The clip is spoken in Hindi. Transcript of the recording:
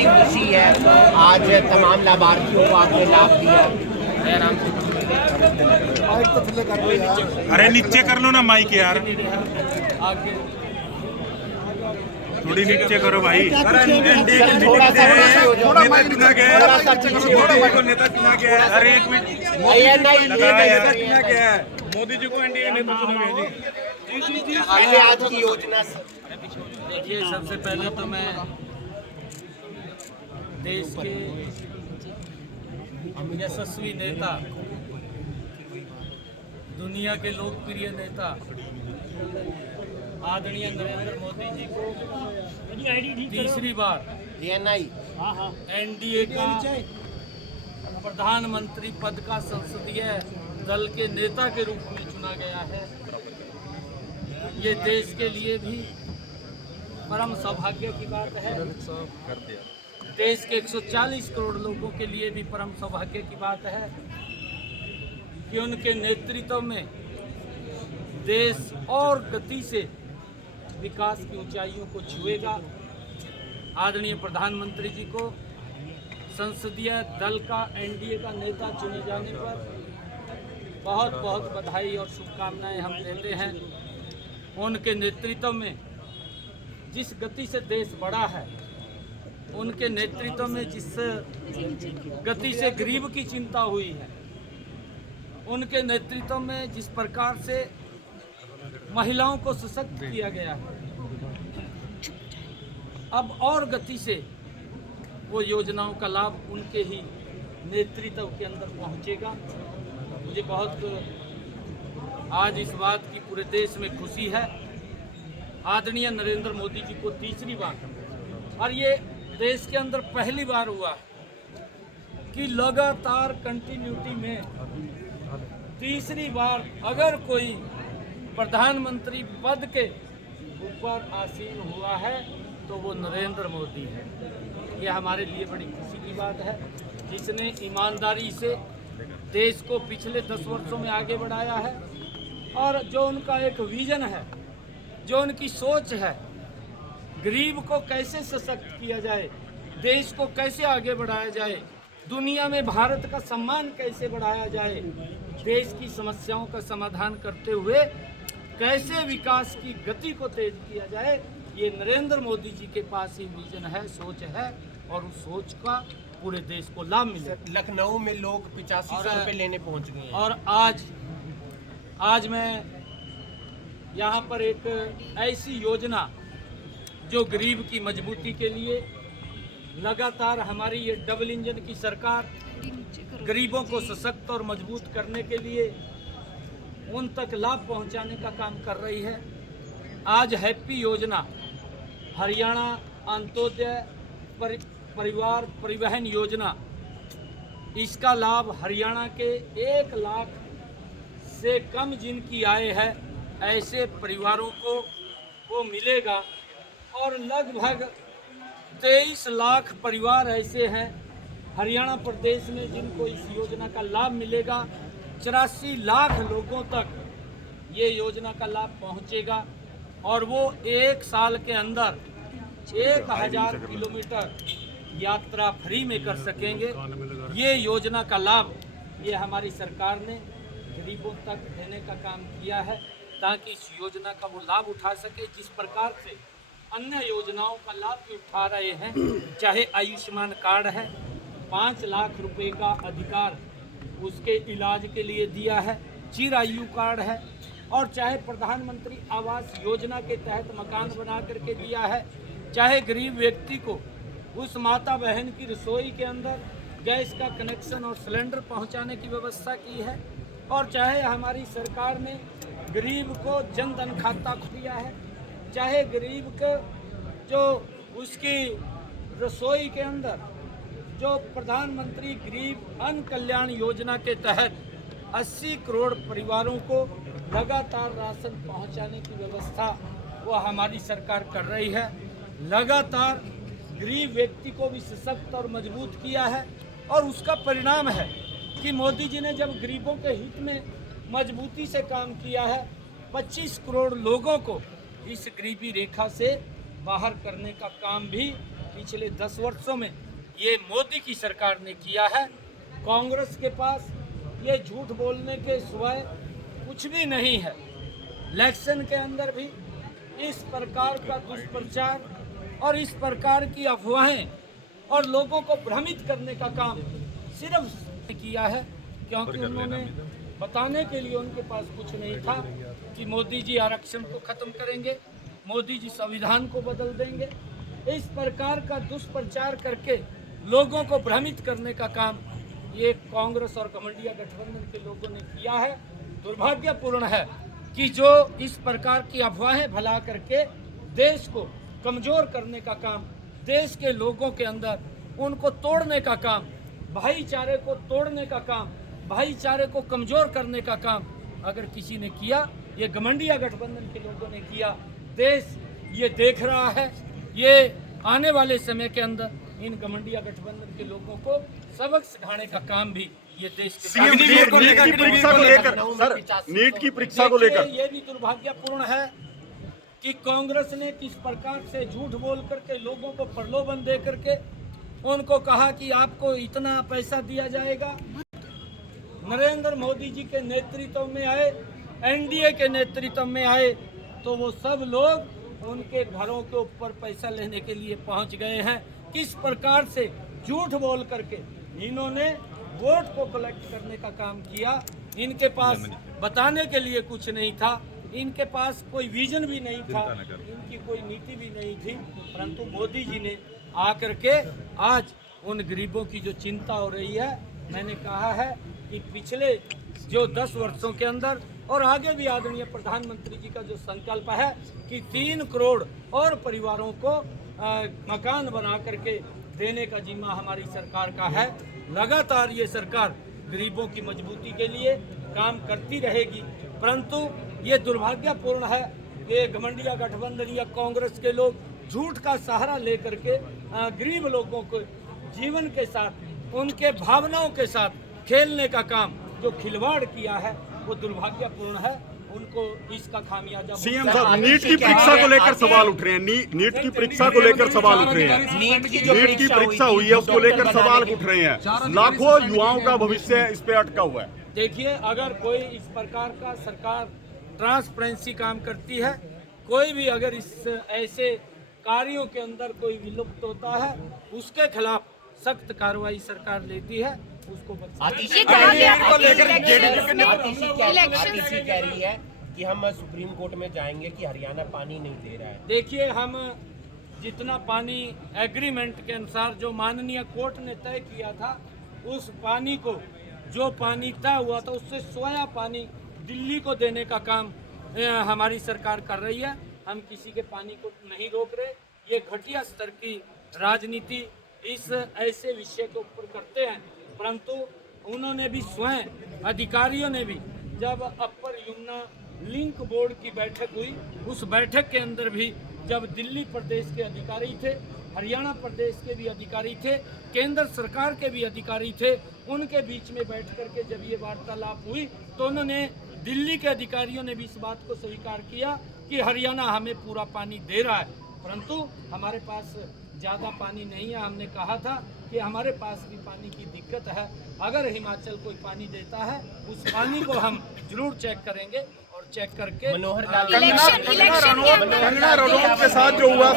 कितनी खुशी है आज तमाम लाभार्थियों को आपने लाभ दिया। अरे नीचे कर लो ना माइक यार, थोड़ी नीचे करो भाई। थोड़ा सा पीछे हो जाओ, थोड़ा सा पीछे हो जाओ। नेता चुना गया है। अरे एक मिनट, मोदी जी को एनडीए नेता चुना गया जी। पहले आज की योजना देखिए, सबसे पहले तो मैं देश के यशस्वी नेता, दुनिया के लोकप्रिय नेता आदरणीय नरेंद्र मोदी जी को तीसरी बार एनडीए का प्रधानमंत्री पद का संसदीय दल के नेता के रूप में चुना गया है। ये देश के लिए भी परम सौभाग्य की बात है। देश के 140 करोड़ लोगों के लिए भी परम सौभाग्य की बात है कि उनके नेतृत्व में देश और गति से विकास की ऊंचाइयों को छुएगा। आदरणीय प्रधानमंत्री जी को संसदीय दल का एनडीए का नेता चुने जाने पर बहुत बहुत बधाई और शुभकामनाएं हम देते हैं। उनके नेतृत्व में जिस गति से देश बढ़ा है, उनके नेतृत्व में जिस गति से गरीब की चिंता हुई है, उनके नेतृत्व में जिस प्रकार से महिलाओं को सशक्त किया गया है, अब और गति से वो योजनाओं का लाभ उनके ही नेतृत्व के अंदर पहुंचेगा। मुझे बहुत आज इस बात की पूरे देश में खुशी है। आदरणीय नरेंद्र मोदी जी को तीसरी बार, और ये देश के अंदर पहली बार हुआ है कि लगातार कंटिन्यूटी में तीसरी बार अगर कोई प्रधानमंत्री पद के ऊपर आसीन हुआ है तो वो नरेंद्र मोदी है। ये हमारे लिए बड़ी खुशी की बात है, जिसने ईमानदारी से देश को पिछले 10 वर्षों में आगे बढ़ाया है और जो उनका एक विजन है, जो उनकी सोच है, गरीब को कैसे सशक्त किया जाए, देश को कैसे आगे बढ़ाया जाए, दुनिया में भारत का सम्मान कैसे बढ़ाया जाए, देश की समस्याओं का समाधान करते हुए कैसे विकास की गति को तेज किया जाए, ये नरेंद्र मोदी जी के पास ही विजन है, सोच है, और उस सोच का पूरे देश को लाभ मिले। लखनऊ में लोग 8500 रुपये लेने पहुंच गए हैं। और आज मैं यहाँ पर एक ऐसी योजना जो गरीब की मजबूती के लिए लगातार हमारी ये डबल इंजन की सरकार गरीबों को सशक्त और मजबूत करने के लिए उन तक लाभ पहुंचाने का काम कर रही है। आज हैप्पी योजना, हरियाणा अंत्योदय परिवार परिवहन योजना, इसका लाभ हरियाणा के 1 लाख से कम जिनकी आय है ऐसे परिवारों को वो मिलेगा, और लगभग 23 लाख परिवार ऐसे हैं हरियाणा प्रदेश में जिनको इस योजना का लाभ मिलेगा। 84 लाख लोगों तक ये योजना का लाभ पहुंचेगा और वो 1 साल के अंदर 1000 किलोमीटर यात्रा फ्री में कर सकेंगे। ये योजना का लाभ ये हमारी सरकार ने गरीबों तक देने का काम किया है ताकि इस योजना का वो लाभ उठा सके। जिस प्रकार से अन्य योजनाओं का लाभ भी उठा रहे हैं, चाहे आयुष्मान कार्ड है, 5 लाख रुपए का अधिकार उसके इलाज के लिए दिया है, चिरायु कार्ड है, और चाहे प्रधानमंत्री आवास योजना के तहत मकान बना करके दिया है, चाहे गरीब व्यक्ति को उस माता बहन की रसोई के अंदर गैस का कनेक्शन और सिलेंडर पहुंचाने की व्यवस्था की है, और चाहे हमारी सरकार ने गरीब को जन धन खाता दिया है, चाहे गरीब को जो उसकी रसोई के अंदर जो प्रधानमंत्री गरीब अन्न कल्याण योजना के तहत 80 करोड़ परिवारों को लगातार राशन पहुंचाने की व्यवस्था वो हमारी सरकार कर रही है। लगातार गरीब व्यक्ति को भी सशक्त और मजबूत किया है, और उसका परिणाम है कि मोदी जी ने जब गरीबों के हित में मजबूती से काम किया है, 25 करोड़ लोगों को इस गरीबी रेखा से बाहर करने का काम भी पिछले 10 वर्षों में ये मोदी की सरकार ने किया है। कांग्रेस के पास ये झूठ बोलने के सिवाय कुछ भी नहीं है। इलेक्शन के अंदर भी इस प्रकार का दुष्प्रचार और इस प्रकार की अफवाहें और लोगों को भ्रमित करने का काम सिर्फ किया है, क्योंकि उन्होंने बताने के लिए उनके पास कुछ नहीं था कि मोदी जी आरक्षण को खत्म करेंगे, मोदी जी संविधान को बदल देंगे। इस प्रकार का दुष्प्रचार करके लोगों को भ्रमित करने का काम ये कांग्रेस और घमंडिया गठबंधन के लोगों ने किया है। दुर्भाग्यपूर्ण है कि जो इस प्रकार की अफवाहें फैला करके देश को कमजोर करने का काम, देश के लोगों के अंदर उनको तोड़ने का काम, भाईचारे को तोड़ने का काम, भाईचारे को कमजोर करने का काम अगर किसी ने किया, ये घमंडिया गठबंधन के लोगों ने किया। देश ये देख रहा है। ये आने वाले समय के अंदर इन घमंडिया गठबंधन के लोगों को सबक सिखाने का काम भी ये देश के नीट की परीक्षा को लेकर सर, नीट की परीक्षा को लेकर ये भी दुर्भाग्यपूर्ण है कि कांग्रेस ने किस प्रकार से झूठ बोल करके लोगों को प्रलोभन दे करके उनको कहा कि आपको इतना पैसा दिया जाएगा। नरेंद्र मोदी जी के नेतृत्व में आए, एनडीए के नेतृत्व में आए, तो वो सब लोग उनके घरों के ऊपर पैसा लेने के लिए पहुंच गए हैं। किस प्रकार से झूठ बोल करके इन्होंने वोट को कलेक्ट करने का काम किया। इनके पास बताने के लिए कुछ नहीं था, इनके पास कोई विजन भी नहीं था, इनकी कोई नीति भी नहीं थी, परंतु मोदी जी ने आकर के आज उन गरीबों की जो चिंता हो रही है, मैंने कहा है कि पिछले जो 10 वर्षों के अंदर और आगे भी आदरणीय प्रधानमंत्री जी का जो संकल्प है कि 3 करोड़ और परिवारों को मकान बना करके देने का जिम्मा हमारी सरकार का है। लगातार ये सरकार गरीबों की मजबूती के लिए काम करती रहेगी, परंतु ये दुर्भाग्यपूर्ण है कि घमंडिया गठबंधन या कांग्रेस के लोग झूठ का सहारा लेकर के गरीब लोगों को जीवन के साथ, उनके भावनाओं के साथ खेलने का काम जो खिलवाड़ किया है वो दुर्भाग्यपूर्ण है। उनको इसका खामियाजा सीएम साहब, नीट की परीक्षा को लेकर सवाल उठ रहे हैं। नीट की परीक्षा को लेकर सवाल उठ रहे हैं। नीट की परीक्षा हुई है उसको लेकर सवाल उठ रहे हैं। लाखों युवाओं का भविष्य इस पे अटका हुआ है। देखिए, अगर कोई इस प्रकार का सरकार ट्रांसपेरेंसी काम करती है, कोई भी अगर इस ऐसे कार्यों के अंदर कोई विलुप्त होता है, उसके खिलाफ सख्त कार्रवाई सरकार लेती है। उसको आतिशी कह रही है कि हम सुप्रीम कोर्ट में जाएंगे कि हरियाणा पानी नहीं दे रहा है। देखिए, हम जितना पानी एग्रीमेंट के अनुसार जो माननीय कोर्ट ने तय किया था, उस पानी को जो पानी तय हुआ था उससे सोया पानी दिल्ली को देने का काम हमारी सरकार कर रही है। हम किसी के पानी को नहीं रोक रहे। ये घटिया स्तर की राजनीति इस ऐसे विषय के ऊपर करते हैं, परंतु उन्होंने भी स्वयं, अधिकारियों ने भी, जब अपर यमुना लिंक बोर्ड की बैठक हुई, उस बैठक के अंदर भी जब दिल्ली प्रदेश के अधिकारी थे, हरियाणा प्रदेश के भी अधिकारी थे, केंद्र सरकार के भी अधिकारी थे, उनके बीच में बैठ करके जब ये वार्तालाप हुई तो उन्होंने, दिल्ली के अधिकारियों ने भी इस बात को स्वीकार किया कि हरियाणा हमें पूरा पानी दे रहा है, परंतु हमारे पास ज़्यादा पानी नहीं है। हमने कहा था कि हमारे पास भी पानी की दिक्कत है, अगर हिमाचल कोई पानी देता है उस पानी को हम जरूर चेक करेंगे और चेक करके मनोहर कंगना रनौत के साथ जो हुआ